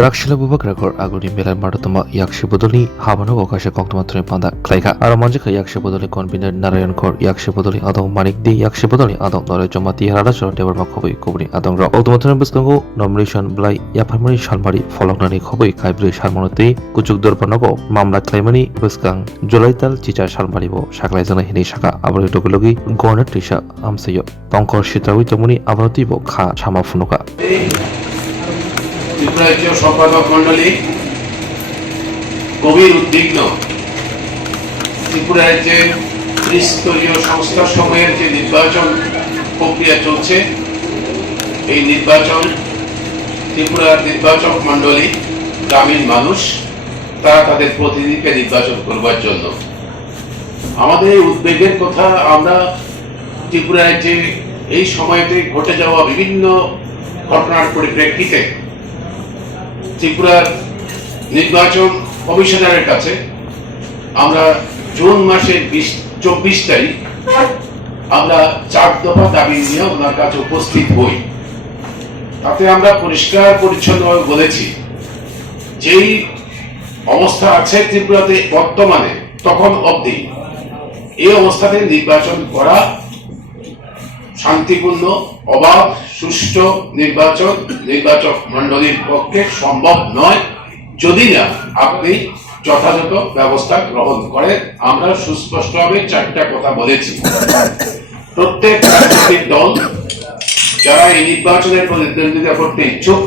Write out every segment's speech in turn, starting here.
Gerakshila bubak rakor aguni melai marutama yakshi bodoli habano okasha koktumatri panda klaika aro manjika yakshi bodoli convener Narayan Kor yakshi bodoli adong manik di yakshi bodoli adong nore jomati harada sor debar makhobai kubri adong ro oktumatri biskango nomination blai yapharmani shalmari foloknani khoboi kaibri sharmonoti kuchuk dorpanogo mamla klaimani biskang jolaital chicha shalmari bo shaklai jana hini shaka abari tokologi gorna trisha amsayo tongkor shitrawi temuni abaroti bo kha chama funuka ত্রিপুরাজ্য সম্পাদক মন্ডলী গভীর উদ্বিগ্ন। ত্রিপুরার যে ত্রিস্তরীয় সংস্থা সমূহের যে নির্বাচন প্রক্রিয়া চলছে, এই নির্বাচন ত্রিপুরার নির্বাচক মন্ডলী গ্রামীণ মানুষ তারা তাদের প্রতিনিধিকে নির্বাচন করবার জন্য আমাদের এই উদ্বেগের কথা আমরা ত্রিপুরায় যে এই সময়তে ঘটে যাওয়া বিভিন্ন ঘটনার পরিপ্রেক্ষিতে ত্রিপুরার নির্বাচন কমিশনারের কাছে আমরা জুন মাসের 24 তারিখ আমরা 4 দফা দাবি নিয়ে ওনার কাছে উপস্থিত হই। তাতে আমরা পরিষ্কার পরিচ্ছন্নভাবে বলেছি যেই অবস্থা আছে ত্রিপুরাতে বর্তমানে তখন অবধি এই অবস্থাতে নির্বাচন করা শান্তিপূর্ণ অবাধ সুষ্ঠু নির্বাচক মন্ডলীর পক্ষে সম্ভব নয় যদি না আপনি যথাযথ ব্যবস্থা গ্রহণ করেন। আমরা সুস্পষ্টভাবে 4টা কথা বলেছি। প্রত্যেক রাজনৈতিক দল যারা এই নির্বাচনের প্রতিদ্বন্দ্বিতা করতে ইচ্ছুক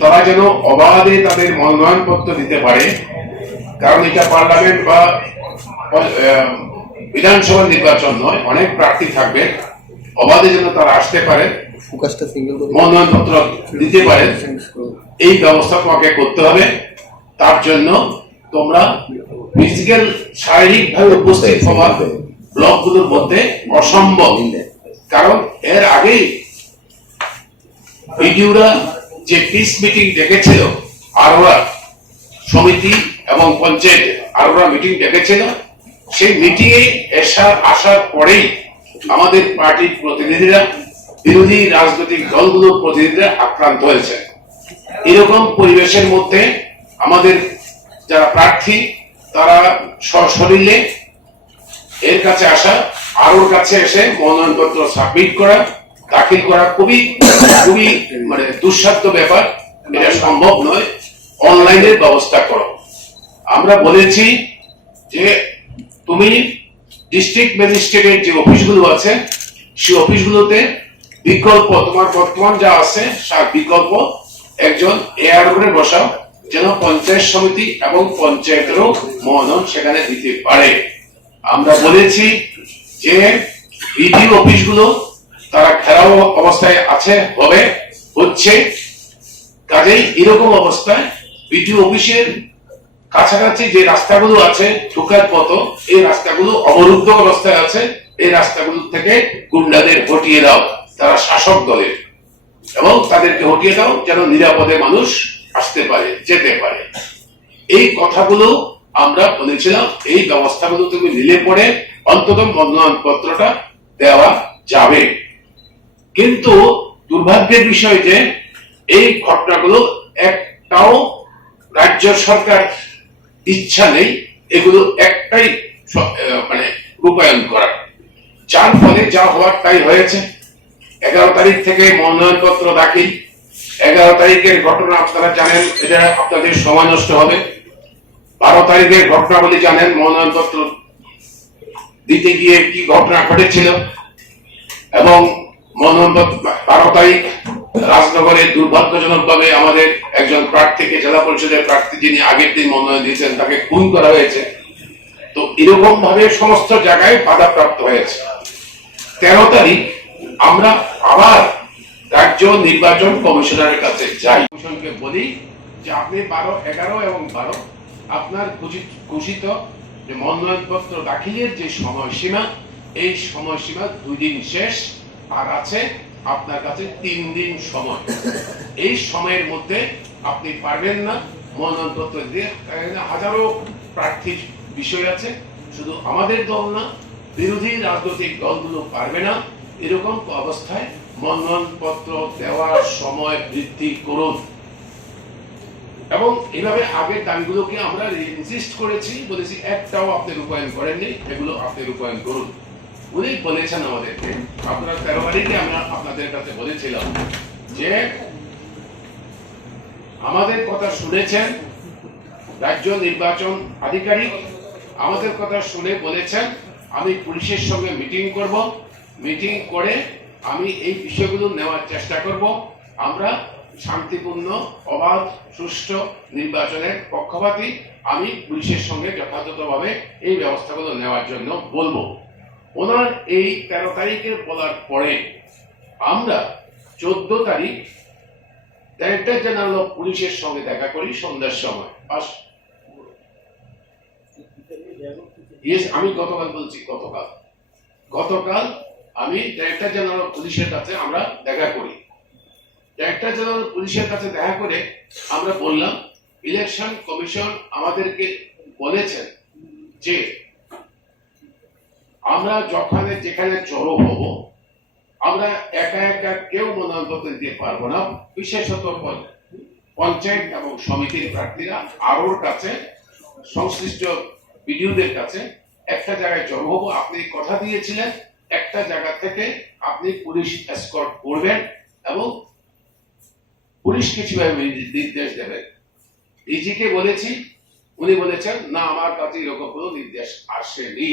তারা যেন অবাধে তাদের মনোনয়নপত্র দিতে পারে, কারণ এটা পার্লামেন্ট বা বিধানসভা নির্বাচন নয়, অনেক প্রার্থী থাকবে। অবাধে যেন তারা আসতে পারে, মনোনয়নপত্র দিতে পারে, এই ব্যবস্থা তোমাকে করতে হবে। তার জন্য তোমরা ফিজিক্যাল শারীরিকভাবে উপস্থিত হওয়া ব্লকগুলোর মধ্যে অসম্ভব, কারণ এর আগেই বিডিওরা যে পিস মিটিং ডেকেছিল আরোরা সমিতি এবং পঞ্চায়েত আরোরা মিটিং ডেকেছিল, সেই মিটিং এ আসার পরেই আমাদের পার্টির প্রতিনিধিরা বিরোধী রাজনৈতিক দলগুলোর প্রতিনিধিরা আক্রান্ত হয়েছে। এরকম পরিবেশের মধ্যে আমাদের যারা প্রার্থী তারা সশরীরে এর কাছে আসা, আরোর কাছে এসে মনোনয়নপত্র সাবমিট করা, দাখিল করা খুবই দুঃসাধ্য ব্যাপার, এটা সম্ভব নয়। অনলাইনের ব্যবস্থা করো। আমরা বলেছি যে তুমি ডিস্ট্রিক্ট ম্যাজিস্ট্রেটের যে অফিসগুলো আছে সেই অফিসগুলোতে বিকল্প তোমার বর্তমান যা আছে তার বিকল্প একজন এআর করে বসাও, যেন পঞ্চায়েত সমিতি এবং পঞ্চায়েতেরও মনোনয়ন সেখানে দিতে পারে। আমরা বলেছি যে বিডিও অফিসগুলো তারা ঘেরাও অবস্থায় হচ্ছে, কাজেই এরকম অবস্থায় বিডিও অফিসের কাছাকাছি যে রাস্তাগুলো আছে ঢোকার পথ, এই রাস্তাগুলো অবরুদ্ধ অবস্থায় আছে। এই রাস্তাগুলো থেকে গুন্ডাদের হটিয়ে দাও, তারা শাসক দলের, এবং তাদেরকে হটিয়ে দাও যেন নিরাপদে মানুষ আসতে পারে, যেতে পারে। এই কথাগুলো আমরা বলেছিলাম। এই ব্যবস্থাগুলো তুমি নিলে পরে অন্তত মনোনয়নপত্রটা দেওয়া যাবে। কিন্তু দুর্ভাগ্যের বিষয় যে এই ঘটনাগুলো একটাও রাজ্য সরকার ইচ্ছা নেই এগুলো একটাই রূপায়ণ করার, যার ফলে যা হওয়ার তাই হয়েছে। 11 তারিখ থেকে মনোনয়নপত্র দাখিল, 11 তারিখের ঘটনা আপনারা জানেন, এটা আপনাদের সময় নষ্ট হবে। 12 তারিখের ঘটনাবলী জানেন, মনোনয়নপত্র দিতে গিয়ে কি ঘটনা ঘটেছিল, এবং মনোনয়নপত্র 12 তারিখ রাজনগরে দুর্ভাগ্যজনক ভাবে আমাদের একজন প্রার্থীকে, জেলা পরিষদের প্রার্থী যিনি আগের দিন মনোনয়ন দিয়েছেন, তাকে খুন করা হয়েছে। তো এরকম ভাবে সমস্ত জায়গায় বাধাপ্রাপ্ত হয়েছে। 13 তারিখ আমরা আবার রাজ্য নির্বাচন কমিশনারের কাছে যাই, কমিশনকে বলি যে আপনি 12, 11 এবং 12 আপনার ঘোষিত যে মনোনয়নপত্র দাখিলের যে সময়সীমা, এই সময়সীমা 2 দিন শেষ, আর আছে আপনার কাছে 3 দিন সময়। এই সময়ের মধ্যে আপনি পারবেন না মনোনয়নপত্র দিয়ে, হাজারো প্রার্থীর বিষয় আছে, শুধু আমাদের দল না, বিরোধী রাজনৈতিক দলগুলো পারবে না। এরকম অবস্থায় মনোনয়নপত্র দেওয়ার সময় বৃদ্ধি করুন। এবং এইভাবে আগের দাবিগুলোকে আমরা ইনসিস্ট করেছি, বলেছি একটাও আপনি রূপায়ণ করেননি, এগুলো আপনি রূপায়ণ করুন। উনি বলেছেন আমাদেরকে, আপনারা 13 তারিখে আমরা আপনাদের কাছে বলেছিলাম যে আমাদের কথা শুনেছেন, রাজ্য নির্বাচন আধিকারিক আমাদের কথা শুনে বলেছেন আমি পুলিশের সঙ্গে মিটিং করব, মিটিং করে আমি এই বিষয়গুলো নেওয়ার চেষ্টা করব, আমরা শান্তিপূর্ণ অবাধ সুষ্ঠু নির্বাচনের পক্ষপাতী, আমি পুলিশের সঙ্গে যথাযথভাবে এই ব্যবস্থাগুলো নেওয়ার জন্য বলবো। ওনার এই 13 তারিখে বলার পরে আমরা 14 তারিখ ডাইরেক্টর জেনারেল অফ পুলিশের সঙ্গে দেখা করি সন্ধ্যার সময়। আমি গতকাল বলছি, গতকাল আমি ডাইরেক্টর জেনারেল অফ পুলিশের কাছে আমরা দেখা করি। ডাইরেক্টর জেনারেল পুলিশের কাছে দেখা করে আমরা বললাম ইলেকশন কমিশন আমাদেরকে বলেছেন যে আমরা যেখানে জড়ো হব আমরা একা একা কেউ মনোনয়নপত্র দিতে পারবো না, বিশেষত পঞ্চায়েত এবং সমিতির প্রার্থীরা আরোর কাছে সংশ্লিষ্ট বিডিওদের কাছে একটা জায়গায় জড়ো হবো। আপনি কথা দিয়েছিলেন একটা জায়গা থেকে আপনি পুলিশ এসকর্ট করবেন এবং পুলিশ কিছুভাবে নির্দেশ দেবেন। ডিজিকে বলেছি, উনি বলেছেন না আমার কাছে এরকম কোনো নির্দেশ আসেনি।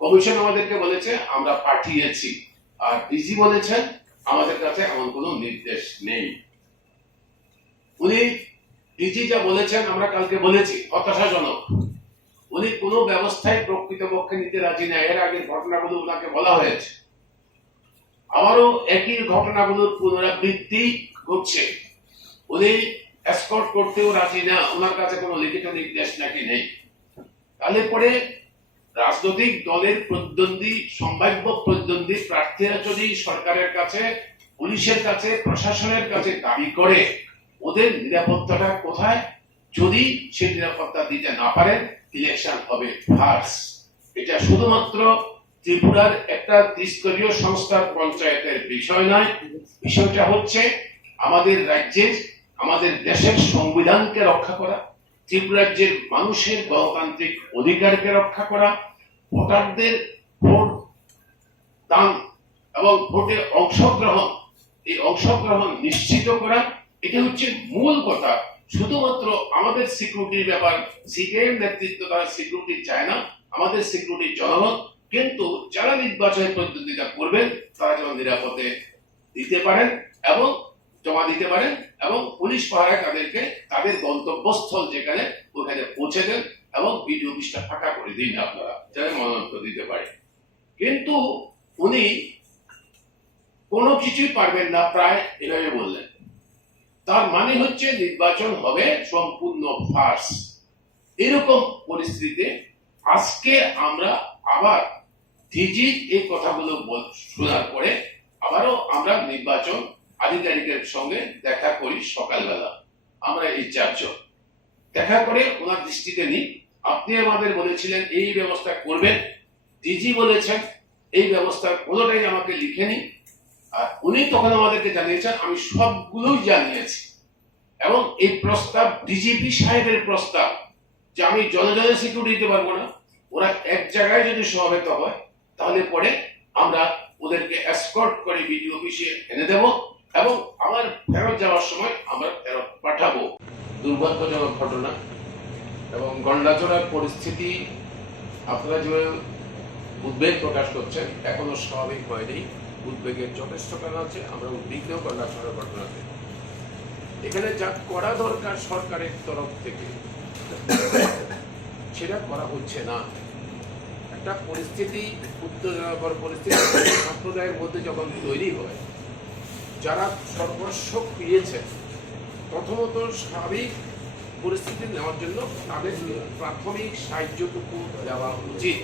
কমিশন আমাদেরকে বলেছে আমরা পাঠিয়েছি, আর ডিজি বলেছেন আমাদের কাছে এমন কোনো নির্দেশ নেই। উনি ডিজি যা বলেছেন আমরা কালকে বলেছি হতাশাজনক। উনি কোনো ব্যবস্থায় প্রকৃতপক্ষে নিতে রাজি না। এর আগের ঘটনাগুলো ওনাকে বলা হয়েছে, আবারও একই ঘটনাগুলোর পুনরাবৃত্তি ঘটছে। উনি এসকর্ট করতেও রাজি না, ওনার কাছে কোনো লিখিত নির্দেশ নাকি নেই। তাহলে পরে রাজনৈতিক দলের প্রতিদ্বন্দ্বী, সম্ভাব্য প্রতিদ্বন্দ্বী প্রার্থীরা যদি সরকারের কাছে, পুলিশের কাছে, প্রশাসনের কাছে দাবি করে ওদের নিরাপত্তাটা কোথায়? যদি সে নিরাপত্তা দিতে না পারেন ইলেকশন হবে ফার্স। এটা শুধুমাত্র ত্রিপুরার একটা ত্রিস্তরীয় সংস্থার পঞ্চায়েতের বিষয় নয়, বিষয়টা হচ্ছে আমাদের রাজ্যের, আমাদের দেশের সংবিধানকে রক্ষা করা, ত্রিপুরাজ্যের মানুষের গণতান্ত্রিক অধিকারকে রক্ষা করা, ভোটারদের ভোট দান এবং ভোটে অংশগ্রহণ, এই অংশগ্রহণ নিশ্চিত করা, এটা হচ্ছে মূল কথা। শুধুমাত্র আমাদের সিকিউরিটির ব্যাপার, সিপিএম নেতৃত্ব তারা সিকিউরিটি চায় না, আমাদের সিকিউরিটি জনগণ। কিন্তু যারা নির্বাচনে প্রতিদ্বন্দ্বিতা করবেন তারা যেন নিরাপদে দিতে পারেন এবং জমা দিতে পারেন এবং পুলিশ পাহারায় তাদেরকে তাদের গন্তব্যস্থল যেখানে ওখানে পৌঁছে দেন এবং বিডিও অফিসটা ফাঁকা করে দিন আপনারা, যারা মনোনয়ন দিতে পারে। কিন্তু উনি কোনো কিছুই পারবেন না প্রায় এভাবে বললেন। তার মানে হচ্ছে নির্বাচন হবে সম্পূর্ণ ফার্স। এরকম পরিস্থিতিতে আজকে আমরা আবার ডিজি এই কথাগুলো শোনার পরে আবারও আমরা নির্বাচন আধিকারিকের সঙ্গে দেখা করি সকালবেলা। আমরা এই 4 জন দেখা করে ওনার দৃষ্টিতে নিই, আপনি আমাদের বলেছিলেন এই ব্যবস্থা করবেন, ডিজি বলেছেন এই ব্যবস্থার কোনোটাই আমাকে লিখেনি। আর উনি তখন আমাদেরকে জানিয়েছেন আমি সবগুলোই জানিয়েছি এবং এই প্রস্তাব ডিজিপি সাহেবের প্রস্তাব যে আমি জনজনের সিকিউরিটি দিতে পারবো না, ওরা এক জায়গায় যদি সমাবেত হয় তাহলে পরে আমরা ওদেরকে এসকর্ট করে বিডিও অফিসে এনে দেব এবং আমার ফেরত যাওয়ার সময় আমরা ফেরত পাঠাবো। দুর্ভাগ্যজনক ঘটনা এবং গন্ডাচড়ার পরিস্থিতি, আপনারা যে উদ্বেগ প্রকাশ করছেন এখনো স্বাভাবিক হয়নি। উদ্বেগের যথেষ্ট কারণ আছে, আমরা উদ্বিগ্ন গন্ডাচড়ার ঘটনাতে। এখানে যা করা দরকার সরকারের তরফ থেকে সেটা করা হচ্ছে না। একটা পরিস্থিতি, উত্তেজনাকর পরিস্থিতি সম্প্রদায়ের মধ্যে যখন তৈরি হয়, যারা সর্বস্ব ফিরিয়েছে প্রথমত স্বাভাবিক পরিস্থিতি নেওয়ার জন্য তাদের প্রাথমিক সাহায্যটুকু দেওয়া উচিত।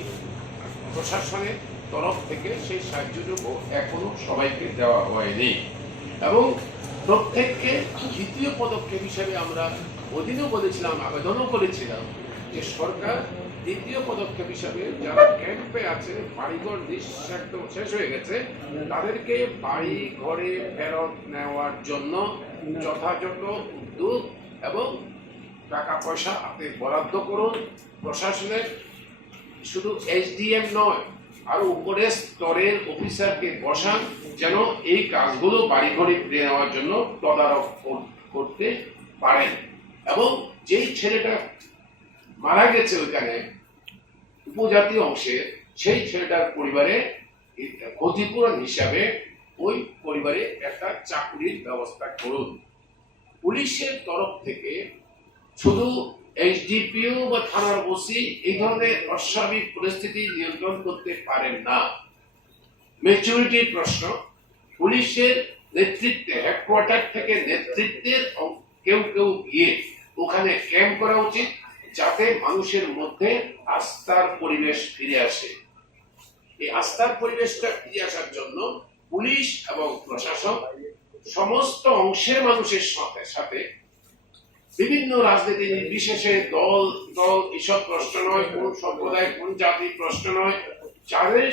প্রশাসনের তরফ থেকে সেই সাহায্যটুকু এখনো সবাইকে দেওয়া হয়নি এবং প্রত্যেককে দ্বিতীয় পদক্ষেপ হিসেবে আমরা ওদিনও বলেছিলাম, আবেদনও করেছিলাম যে সরকার দ্বিতীয় পদক্ষেপ হিসাবে যারা ক্যাম্পে আছে, বাড়িঘর একদম শেষ হয়ে গেছে, তাদেরকে বাড়ি ঘরে ফেরত নেওয়ার জন্য যথাযথ উদ্যোগ এবং টাকা পয়সা আপনি বরাদ্দ করুন প্রশাসনের, শুধু এসডিএম নয় আরো উপরের স্তরের অফিসারকে বসান, যেন এই কাজগুলো বাড়িঘরে ফিরে নেওয়ার জন্য তদারক করতে পারেন। এবং যেই ছেলেটা মারা গেছে ওইখানে উপজাতি অংশে, সেই ছেলেটার পরিবারে ক্ষতিপূরণ হিসাবে ওই পরিবারে একটা চাকরির ব্যবস্থা করুন। পুলিশের তরফ থেকে শুধু এইচডিপিও বা থানার ওসি এই ধরনের অস্বাভাবিক পরিস্থিতি নিয়ন্ত্রণ করতে পারেন না। ম্যাচুরিটির প্রশ্ন, পুলিশের নেতৃত্বে হেডকোয়ার্টার থেকে নেতৃত্বের কেউ কেউ গিয়ে ওখানে ক্যাম্প করা উচিত, যাতে মানুষের মধ্যে আস্থার পরিবেশ ফিরে আসে। এই আস্থার পরিবেশটা ফিরে আসার জন্য পুলিশ এবং প্রশাসন সমস্ত অংশের মানুষের সাথে সাথে বিভিন্ন রাজনীতি নির্বিশেষে দল এসব প্রশ্ন নয়, কোন সম্প্রদায় কোন জাতির প্রশ্ন নয়, যাদের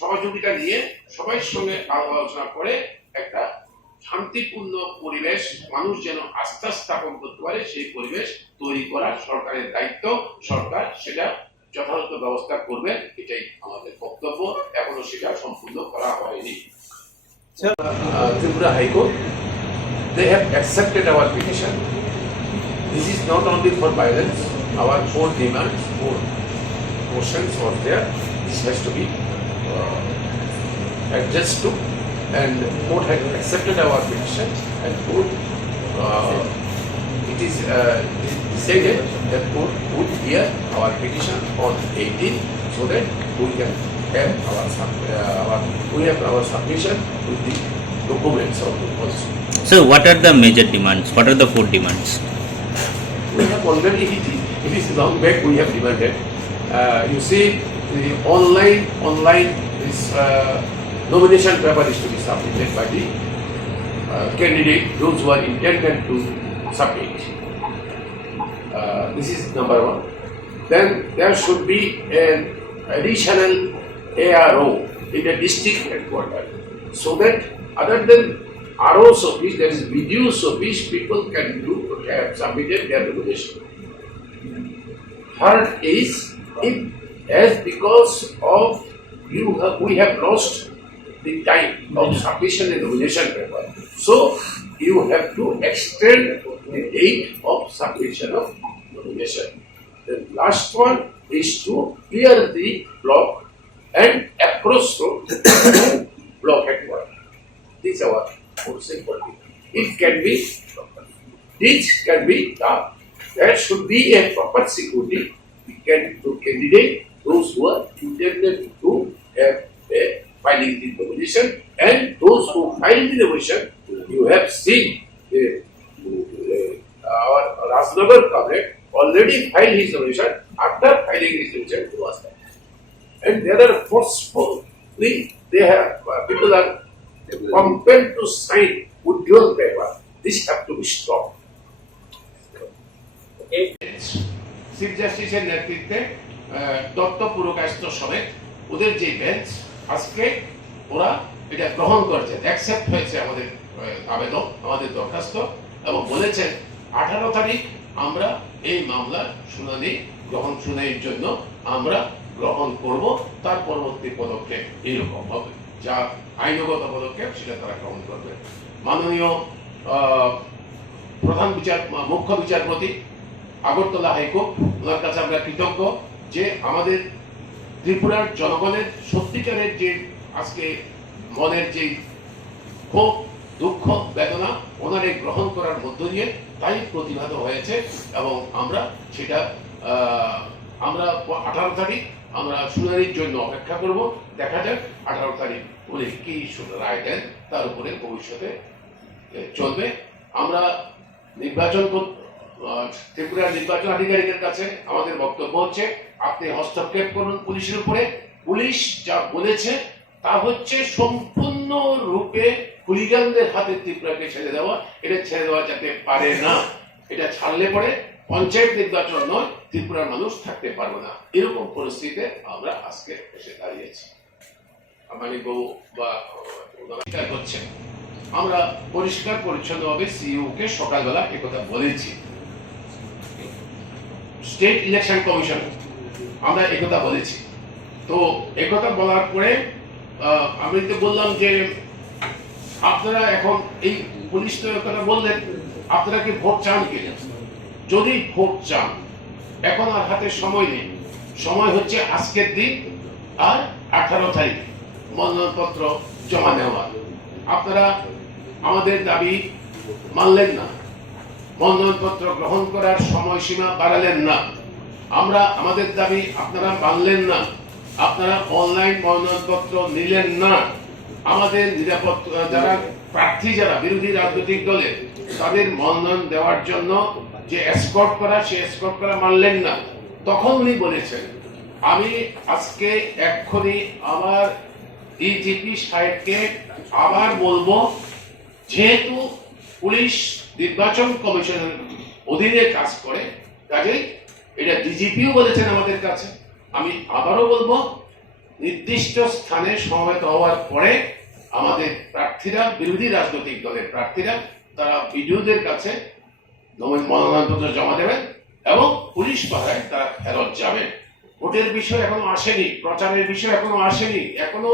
সহযোগিতা নিয়ে সবাই সঙ্গে আলোচনা করে একটা শান্তিপূর্ণ পরিবেশ মানুষ যেন আস্থা স্থাপন করতে পারে, সেই পরিবেশ তৈরি করা সরকারের দায়িত্ব। সরকার সেটা যথাযথ ব্যবস্থা করবে, এটাই আমাদের বক্তব্য। এখনো সেটা সম্পূর্ণ করা হয়নি। Tripura High Court, they have accepted our petition. This is not only for violence. Our 4 demands, 4 motions were there. This has to be adjusted to, and court has accepted our petition, and court it is decided that court would hear our petition on 18th, so that we can have our submission with the documents also. So what are the major demands? What are the 4 demands? We have already, it is long back we have demanded. You see, the online this nomination paper is to be submitted by the candidate, those who are intended to submit. This is number 1. Then there should be an additional ARO in the district headquarters, so that other than RO's office, there is BDO's office, people can have submitted their nomination. Third is, if as because of we have lost the time of submission and nomination paper, so you have to extend the date of submission of nomination. The last one is to clear the block and approach road to block headquarters. This is our simple thing. This can be done. There should be a proper security to candidate, those who are intended to have a filing the nomination, and those who file the nomination. You have seen our Rajnagar Cabinet already filed his nomination. After filing his nomination to us, and there are forcefully people are compelled to sign withdrawal paper. This have to be stopped. Chief জাস্টিসের নেতৃত্বে দত্ত পুরকায়স্থ সমেত ওদের যে bench আজকে ওরা এটা গ্রহণ করেছে, অ্যাকসেপ্ট হয়েছে আমাদের আবেদন, আমাদের দরখাস্ত, এবং বলেছেন 18 তারিখ আমরা এই মামলার শুনানির জন্য আমরা গ্রহণ করব। তার পরবর্তী পদক্ষেপ এইরকম হবে, যা আইনগত পদক্ষেপ সেটা তারা গ্রহণ করবে। মাননীয় মুখ্য বিচারপতি আগরতলা হাইকোর্ট, ওনার কাছে আমরা কৃতজ্ঞ যে আমাদের ত্রিপুরার জনগণের সত্যিকারের যে আজকে মনের যে ক্ষোভ, দুঃখ, বেদনা ওনারে গ্রহণ করার মধ্য দিয়ে তাই প্রতিভাত হয়েছে, এবং আমরা সেটা 18 তারিখ আমরা শুনানির জন্য অপেক্ষা করব। দেখা যাক 18 তারিখ উনি কি রায় দেন, তার উপরে ভবিষ্যতে চলবে। আমরা ত্রিপুরার নির্বাচন আধিকারিকের কাছে আমাদের বক্তব্য হচ্ছে, আপনি হস্তক্ষেপ করুন পুলিশের উপরে। পুলিশ যা বলেছে তা হচ্ছে সম্পূর্ণ রূপে হুলিগানদের হাতে ত্রিপুরাকে ছেড়ে দেওয়া। এটা ছেড়ে দেওয়া যেতে পারে না। এটা ছাড়লে পরে পঞ্চায়েত নির্বাচন নয়, ত্রিপুরার মানুষ থাকতে পারবে না। এরকম পরিস্থিতিতে আমরা আজকে এসে দাঁড়িয়েছি। মানিকবাবু বা স্বীকার করছেন, আমরা পরিষ্কার পরিচ্ছন্নভাবে সিইও কে সকালবেলা একথা বলেছি। স্টেট ইলেকশন কমিশন আমরা একথা বলেছি। তো একথা বলার পরে আমি তো বললাম যে আপনারা এখন এই পুলিশ তো কথা বললেন, আপনারা কি ভোট চান কিনা? যদি ভোট চান, এখন আর হাতে সময় নেই, সময় হচ্ছে আজকের দিন আর 18 তারিখ মনোনয়নপত্র জমা দেওয়া। আপনারা আমাদের দাবি মানলেন না, মনোনয়নপত্র গ্রহণ করার সময়সীমা বাড়ালেন না, আমরা আমাদের দাবি আপনারা মানলেন না, আপনারা অনলাইন মনোনয়নপত্র নিলেন না, আমাদের নিরাপত্তা যারা প্রার্থী যারা বিরোধী রাজনৈতিক দলের তাদের মনোনয়ন দেওয়ার জন্য যে এসকর্ট করা, সে এসকর্ট করা মানলেন না। তখন উনি বলেছেন, আমি আজকে এক্ষুনি আমার ডিজিপি সাহেবকে আবার বলবো, যেহেতু পুলিশ নির্বাচন কমিশনের অধীনে কাজ করে, কাজেই এটা ডিজিপিও বলেছেন আমাদের কাছে, আমি আবারও বলবো, নির্দিষ্ট স্থানে সমবেত হওয়ার পরে আমাদের প্রার্থীরা, বিরোধী রাজনৈতিক দলের প্রার্থীরা, তারা বিডিওদের কাছে মনোনয়নপত্র জমা দেবেন এবং পুলিশ পাহারায় তারা ফেরত যাবেন। ভোটের বিষয় এখনো আসেনি, প্রচারের বিষয় এখনো আসেনি, এখনো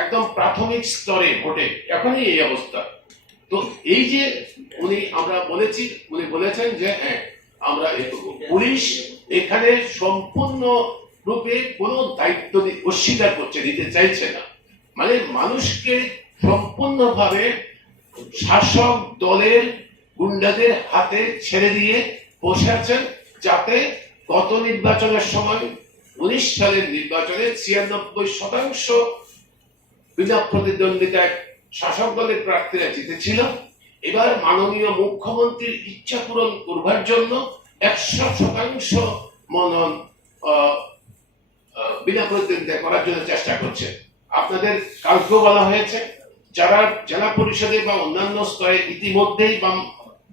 একদম প্রাথমিক স্তরে ভোটে এখনই এই অবস্থা। তো এই যে আমরা বলেছি, উনি বলেছেন যে হ্যাঁ আমরা পুলিশ এখানে সম্পূর্ণ রূপে কোনো দায়িত্ব অস্বীকার করছে, নিতে চাইছে না, মানে মানুষকে সম্পূর্ণভাবে শাসক দলের গুন্ডাদের হাতে ছেড়ে দিয়ে বসে আছেন, যাতে গত নির্বাচনের সময় 19 সালের নির্বাচনে 96% বিনা প্রতিদ্বন্দ্বিতায় শাসক দলের প্রার্থীরা জিতেছিল। এবার মাননীয় মুখ্যমন্ত্রীর ইচ্ছা পূরণ করবার জন্য 100% মনোনয়ন বিনা প্রতিদ্বন্দ্বিতা করার জন্য চেষ্টা করছে। আপনাদের কালকেও বলা হয়েছে, যারা জেলা পরিষদে বা অন্যান্য স্তরে ইতিমধ্যেই বা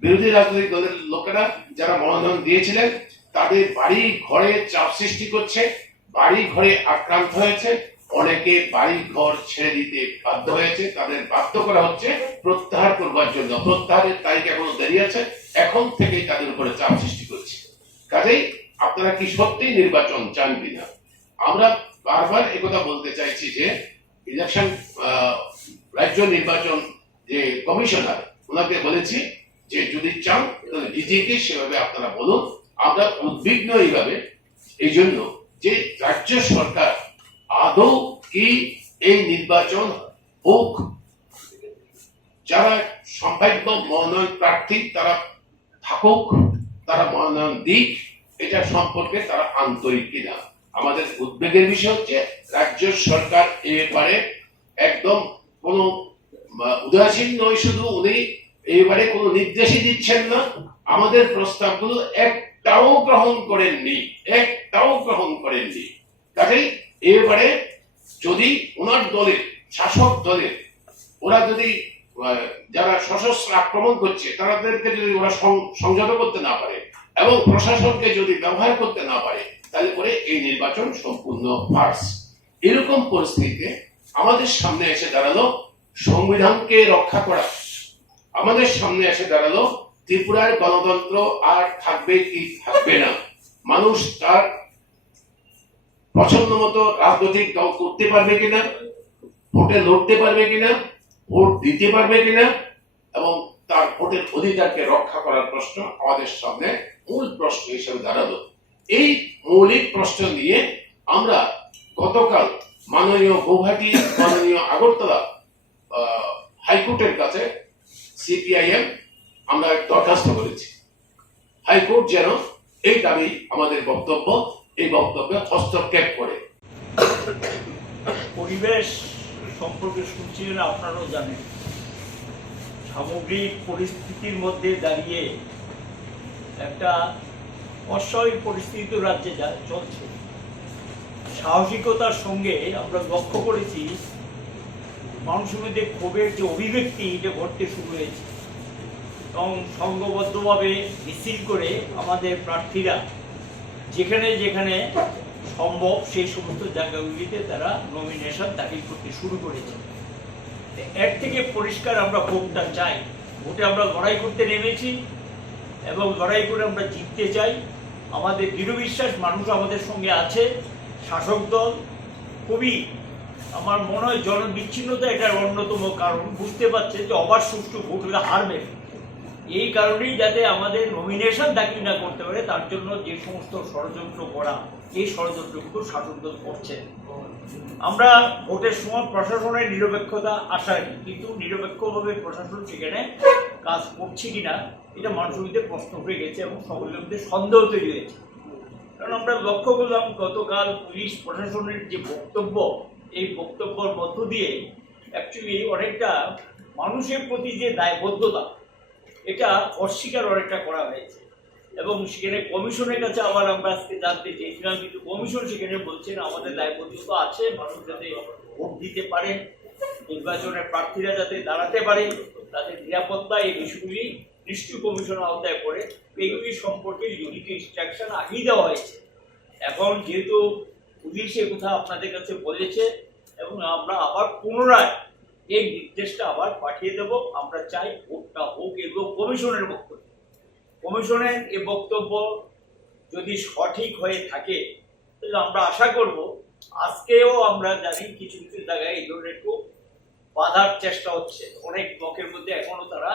বিরোধী রাজনৈতিক দলের লোকেরা যারা মনোনয়ন দিয়েছিলেন, তাদের বাড়ি ঘরে চাপ সৃষ্টি করছে, বাড়ি ঘরে আক্রান্ত হয়েছে, অনেকে বাড়ি ঘর ছেড়ে দিতে বাধ্য হয়েছে, তাদের বাধ্য করা হচ্ছে প্রত্যাহার করবার জন্য। প্রত্যাহারের তারিখ এখনো দেরি আছে, এখন থেকেই তাদের উপরে চাপ সৃষ্টি করছে। কাজেই আপনারা কি সত্যি নির্বাচন চান কিনা? আমরা বারবার একথা বলতে চাইছি যে ইলেকশন রাজ্য নির্বাচন যে কমিশনার, ওনাকে বলেছি যে যদি চান তাহলে ডিজিকে সেভাবে আপনারা বলুন। আমরা উদ্বিগ্ন এইভাবে এই জন্য যে রাজ্য সরকার আদৌ কি এই নির্বাচন হোক, যারা সম্ভাব্য মনোনয়ন প্রার্থী তারা থাকুক, তারা মনোনয়ন দিক, এটা সম্পর্কে তারা আন্তরিক কিনা। আমাদের উদ্বেগের বিষয় হচ্ছে রাজ্য সরকার এ ব্যাপারে একদম কোন উদাসীন নয়, শুধু উনি এবারে কোনো নির্দেশই দিচ্ছেন না, আমাদের প্রস্তাবগুলো একটাও গ্রহণ করেননি, একটাও গ্রহণ করেননি। কাজেই এবারে যদি ওনার দলের, শাসক দলের, ওরা যদি যারা সশস্ত্র আক্রমণ করছে তাদেরকে যদি ওরা সংযত করতে না পারে এবং প্রশাসনকে যদি ব্যবহার করতে না পারে, তাহলে পরে এই নির্বাচন সম্পূর্ণ ফার্স। এরকম পরিস্থিতিতে আমাদের সামনে এসে দাঁড়ালো সংবিধানকে রক্ষা করা, আমাদের সামনে এসে দাঁড়ালো ত্রিপুরার গণতন্ত্র আর থাকবে কি থাকবে না, মানুষ তার পছন্দ মতো রাজনৈতিক দল করতে পারবে কিনা, ভোটে লড়তে পারবে কিনা, ভোট দিতে পারবে কিনা, এবং তার ভোটের অধিকারকে রক্ষা করার প্রশ্ন আমাদের সামনে মূল প্রশ্ন হিসেবে দাঁড়ালো। এই মৌলিক প্রশ্ন নিয়ে আমরা গতকাল মাননীয় গৌহাটি, মাননীয় আগরতলা হাইকোর্টের কাছে সিপিআইএম আমরা দরখাস্ত করেছি, হাইকোর্ট যেন এই দাবি, আমাদের বক্তব্য, এই বক্তব্যে হস্তক্ষেপ করে। পরিবেশ সম্পর্কে শুনছিলেন, আপনারাও জানেন সামগ্রিক পরিস্থিতির মধ্যে দাঁড়িয়ে একটা অস্বাভাবিক পরিস্থিতি রাজ্যে যা চলছে, সাহসিকতার সঙ্গে আমরা লক্ষ্য করেছি মানুষের মধ্যে ক্ষোভের যে অভিব্যক্তি এটা ঘটতে শুরু হয়েছে এবং সংঘবদ্ধভাবে মিছিল করে আমাদের প্রার্থীরা যেখানে যেখানে সম্ভব সেই সমস্ত জায়গাগুলিতে তারা নমিনেশন দাখিল করতে শুরু করেছে। এর থেকে পরিষ্কার আমরা ভোটটা চাই, ভোটে আমরা লড়াই করতে নেমেছি এবং লড়াই করে আমরা জিততে চাই। আমাদের দৃঢ় বিশ্বাস মানুষ আমাদের সঙ্গে আছে। শাসক দল খুবই, আমার মনে হয় জনবিচ্ছিন্নতা এটার অন্যতম কারণ, বুঝতে পারছে যে অবাধ সুষ্ঠু ভোট হলে হারবে। এই কারণেই যাতে আমাদের নমিনেশন দাখিল না করতে পারে তার জন্য যে সমস্ত ষড়যন্ত্র করা, এই ষড়যন্ত্রগুলো শাসক দল করছে। আমরা ভোটের সময় প্রশাসনের নিরপেক্ষতা আশা করি, কিন্তু নিরপেক্ষভাবে প্রশাসন সেখানে কাজ করছে কিনা এটা মানুষের মধ্যে প্রশ্ন হয়ে গেছে এবং সকলের মধ্যে সন্দেহ তৈরি হয়েছে। কারণ আমরা লক্ষ্য করলাম গতকাল পুলিশ প্রশাসনের যে বক্তব্য, এই বক্তব্যের মধ্য দিয়ে অ্যাকচুয়ালি অনেকটা মানুষের প্রতি যে দায়বদ্ধতা এটা অস্বীকার অনেকটা করা হয়েছে। এবং সেখানে কমিশনের কাছে আবার আমরা আজকে জানতে চেয়েছিলাম, কিন্তু কমিশন সেখানে বলছেন আমাদের দায়বদ্ধতা আছে, মানুষ যাতে ভোট দিতে পারে, নির্বাচনের প্রার্থীরা যাতে দাঁড়াতে পারে, তাদের নিরাপত্তা, এই বিষয়গুলি নিশ্চয়ই কমিশনের আওতায় পড়ে। এগুলি সম্পর্কে লিখিত ইনস্ট্রাকশন আগেই দেওয়া হয়েছে। এখন যেহেতু পুলিশ এ কথা আপনাদের কাছে বলেছে এবং আমরা আবার পুনরায় এই নির্দেশটা আবার পাঠিয়ে দেব। আমরা চাই ভোটটা হোক, এগুলো কমিশনের বক্তব্য। কমিশনের এই বক্তব্য যদি সঠিক হয়ে থাকে তাহলে আমরা আশা করব, আজকেও আমরা জানি কিছু কিছু জায়গায় এই ধরনের একটু বাধার চেষ্টা হচ্ছে, অনেক ব্লকের মধ্যে এখনো তারা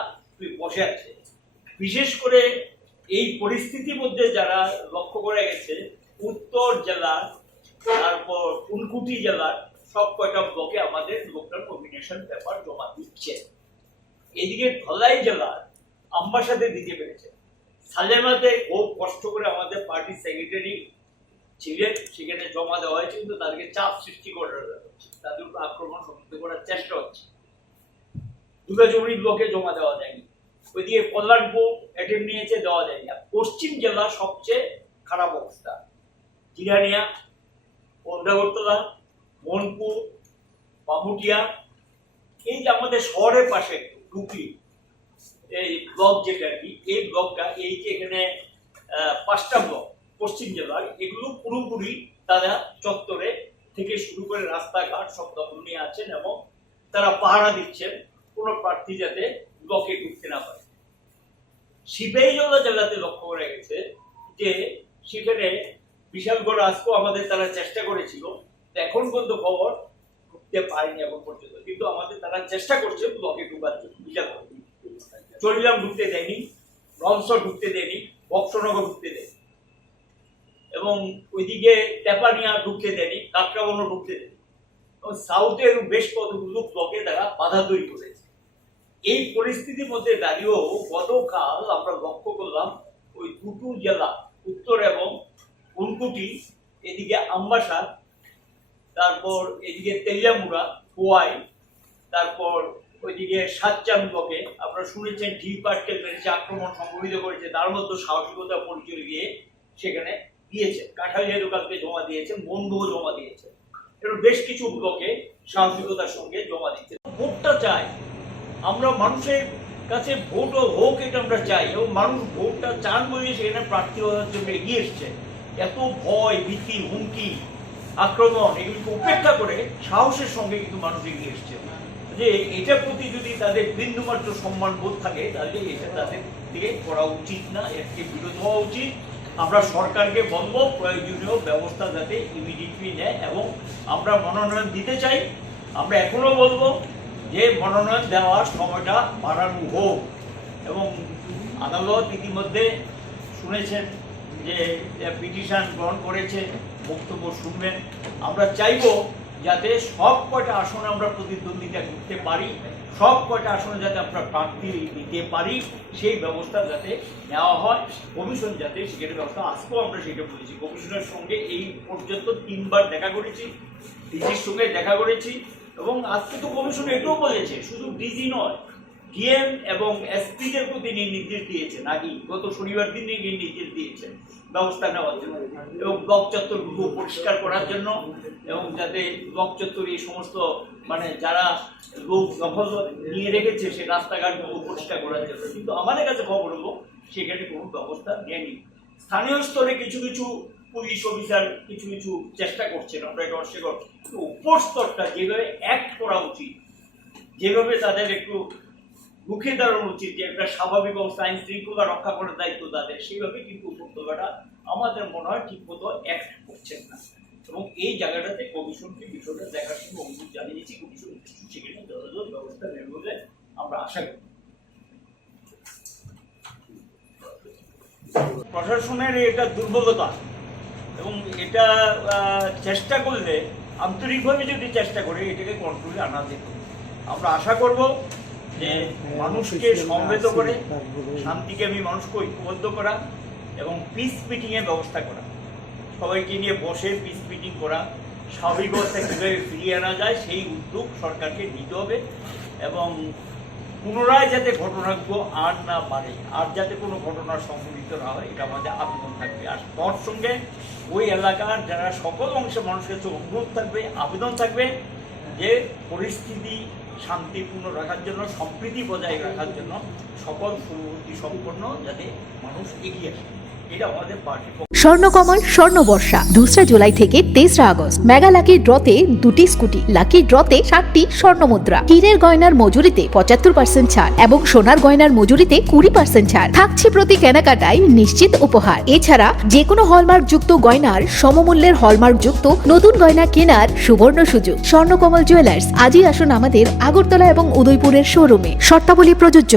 বসে আছে। বিশেষ করে এই পরিস্থিতির মধ্যে যারা লক্ষ্য করে গেছে, উত্তর জেলার, তারপর ঊনকোটি জেলার সব কয়টা ব্লকে আমাদের লোকরা নমিনেশন পেপার জমা দিচ্ছে। এদিকে ধলাই জেলার আমবাসাতে দিতে পেরেছে। সালেমাতে খুব কষ্ট করে আমাদের পার্টির সেক্রেটারি ছিলেন, সেখানে জমা দেওয়া হয়েছে, কিন্তু তাদেরকে চাপ সৃষ্টি করা হচ্ছে, তাদের উপর আক্রমণ সমর্থন করার চেষ্টা হচ্ছে। দুর্গাচৌরি ব্লকে জমা দেওয়া যায়নি। ওইদিকে কল্যাণপুর অ্যাটেম্প নিয়েছে, দেওয়া যায়নি। আর পশ্চিম জেলার সবচেয়ে খারাপ অবস্থা, জিরানিয়া, পন্ডাগরতলা, মনপুর, বামুটিয়া, এই যে আমাদের শহরের পাশে ডুকলি এই ব্লক যেটা আর কি, এই ব্লকটা, এই যে এখানে 5টা ব্লক পশ্চিম জেলার, এগুলো পুরোপুরি তারা চত্বরে থেকে শুরু করে রাস্তাঘাট সব দখল নিয়ে আছেন এবং তারা পাহারা দিচ্ছেন কোনো প্রার্থী যাতে ব্লকে ঢুকতে না পারে। সিপাহীজলা জেলাতে লক্ষ্য করা গেছে যে সেখানে বিশালগড় আজকেও আমাদের তারা চেষ্টা করেছিল, এখন পর্যন্ত খবর ঢুকতে পারেনি এখন পর্যন্ত, কিন্তু আমাদের তারা চেষ্টা করছে ব্লকে ঢুকার জন্য। বিশালগড়, চরিলাম ঢুকতে দেয়নি, রমসর ঢুকতে দেয়নি, বক্সনগর ঢুকতে দেয়নি, এবং ওইদিকে টেপানিয়া ঢুকতে দেয়নি, কাকরাবনও ঢুকতে দেয়নি, এবং সাউথের বেশ কতগুলো ব্লকে তারা বাধা তৈরি করেছে। এই পরিস্থিতির মধ্যে দাঁড়িয়েও গতকাল আমরা লক্ষ্য করলাম ওই দুটো জেলা, উত্তর এবং ঊনকোটি, এদিকে আমবাসা, তারপর এদিকে তেলিয়ামুড়া, কোয়াই, তারপর ওইদিকে সাতচান ব্লকে আপনারা শুনেছেন ঢি পাটকেল মেরেছে, আক্রমণ সংঘটিত করেছে, তার মধ্যে সাহসিকতা পরিচয় দিয়ে সেখানে দিয়েছে। কাঠালিয়া দোকানকে জমা দিয়েছেন, বন্ধুও জমা দিয়েছে, এবং বেশ কিছু ব্লকে সাহসিকতার সঙ্গে জমা দিচ্ছে। ভোটটা চাই আমরা, মানুষের কাছে ভোট হোক এটা আমরা চাই, এবং মানুষ ভোটটা চান বলে সেখানে প্রার্থী হওয়ার জন্য এগিয়ে এসছে। এত ভয়, ভীতি, হুমকি, আক্রমণ এগুলিকে উপেক্ষা করে সাহসের সঙ্গে কিন্তু মানুষ এগিয়ে এসছে। যে এটার প্রতি যদি তাদের বিন্দুমাত্র সম্মান বোধ থাকে তাহলে এটা তাদের দিকে করা উচিত না, এর থেকে বিরত হওয়া উচিত। আমরা সরকারকে বলবো প্রয়োজনীয় ব্যবস্থা যাতে ইমিডিয়েটলি নেয়, এবং আমরা মনোনয়ন দিতে চাই। আমরা এখনো বলবো যে মনোনয়ন দেওয়ার সময়টা বাড়ানো হোক, এবং আদালত ইতিমধ্যে শুনেছেন যে পিটিশন গ্রহণ করেছে, বক্তব্য শুনবেন। আমরা চাইব যাতে সব কয়টা আসনে আমরা প্রতিদ্বন্দ্বিতা করতে পারি, সব কয়টা আসনে যাতে আমরা প্রার্থী দিতে পারি, সেই ব্যবস্থা যাতে নেওয়া হয়। কমিশন যাতে সেখানে ব্যবস্থা, আজকেও আমরা সেটা বলেছি, কমিশনের সঙ্গে এই পর্যন্ত 3বার দেখা করেছি, ডিজির সঙ্গে দেখা করেছি, এবং আজকে তো কমিশন এটাও বলেছে শুধু ডিজি নয়, ডিএম এবং এসপিদের প্রতি নির্দেশ দিয়েছেন, আগেই গত শনিবার দিনে নির্দেশ দিয়েছেন ব্যবস্থা নেওয়ার জন্য, এবং ব্লক চত্বরগুলো পরিষ্কার করার জন্য, এবং যাতে ব্লক চত্বর এই সমস্ত মানে যারা লোক দখল নিয়ে রেখেছে সে রাস্তাঘাটগুলো পরিষ্কার করার জন্য। কিন্তু আমাদের কাছে খবর হলো সেখানে কোনো ব্যবস্থা নেয়নি। স্থানীয় স্তরে কিছু কিছু পুলিশ অফিসার কিছু কিছু চেষ্টা করছেন, আমরা এটা অস্বীকার করছি, কিন্তু উপর স্তরটা যেভাবে অ্যাক্ট করা উচিত, যেভাবে তাদের একটু রুখে দাঁড়ানো উচিত, যে একটা স্বাভাবিক অবস্থা আইন শৃঙ্খলা রক্ষা করার দায়িত্ব তাদের, সেইভাবে কিন্তু উপত্যকাটা আমাদের মনে হয় ঠিক মতো অ্যাক্ট করছেন না। এবং এই জায়গাটাতে কমিশনকে বিষয়টা দেখার সময় অনুরোধ জানিয়েছি, কমিশন সেখানে যথাযথ ব্যবস্থা নেবে বলে আমরা আশা করি। প্রশাসনের এটা দুর্বলতা, এবং এটা চেষ্টা করলে, আন্তরিকভাবে যদি চেষ্টা করে এটাকে কন্ট্রোলে আনা যেত। আমরা আশা করব যে মানুষকে সমবেত করে, শান্তিকামী মানুষকে ঐক্যবদ্ধ করা এবং পিস মিটিংয়ের ব্যবস্থা করা, সবাইকে নিয়ে বসে পিস মিটিং করা, স্বাভাবিক অবস্থা কীভাবে ফিরিয়ে আনা যায় সেই উদ্যোগ সরকারকে নিতে হবে। এবং পুনরায় যাতে ঘটনাগুলো আর না পারে, আর যাতে কোনো ঘটনা সংঘটিত না হয়, এটা আমাদের আবেদন থাকবে। আর তোর সঙ্গে ওই এলাকার যারা সকল অংশের মানুষের কাছে অনুরোধ থাকবে, আবেদন থাকবে যে পরিস্থিতি শান্তিপূর্ণ রাখার জন্য, সম্প্রীতি বজায় রাখার জন্য সকল পূর্ববর্তী সম্পন্ন যাতে মানুষ এগিয়ে আসে, এটা আমাদের পার্টি। স্বর্ণকমল স্বর্ণবর্ষা 2 জুলাই থেকে 23 আগস্ট। মেগা লাকি ড্রতে 2টি স্কুটি, লাকি ড্রতে 7টি স্বর্ণমুদ্রা, হীরের গয়নার মজুরিতে 75% ছাড় এবং সোনার গয়নার মজুরিতে 20% ছাড় থাকছে প্রতি কেনাকাটায় নিশ্চিত উপহার। এছাড়া যে কোনো হলমার্ক যুক্ত গয়নার সমমূল্যের হলমার্ক যুক্ত নতুন গয়না কেনার সুবর্ণ সুযোগ। স্বর্ণকমল জুয়েলার্স, আজই আসুন আমাদের আগরতলা এবং উদয়পুরের শোরুমে। শর্তাবলী প্রযোজ্য।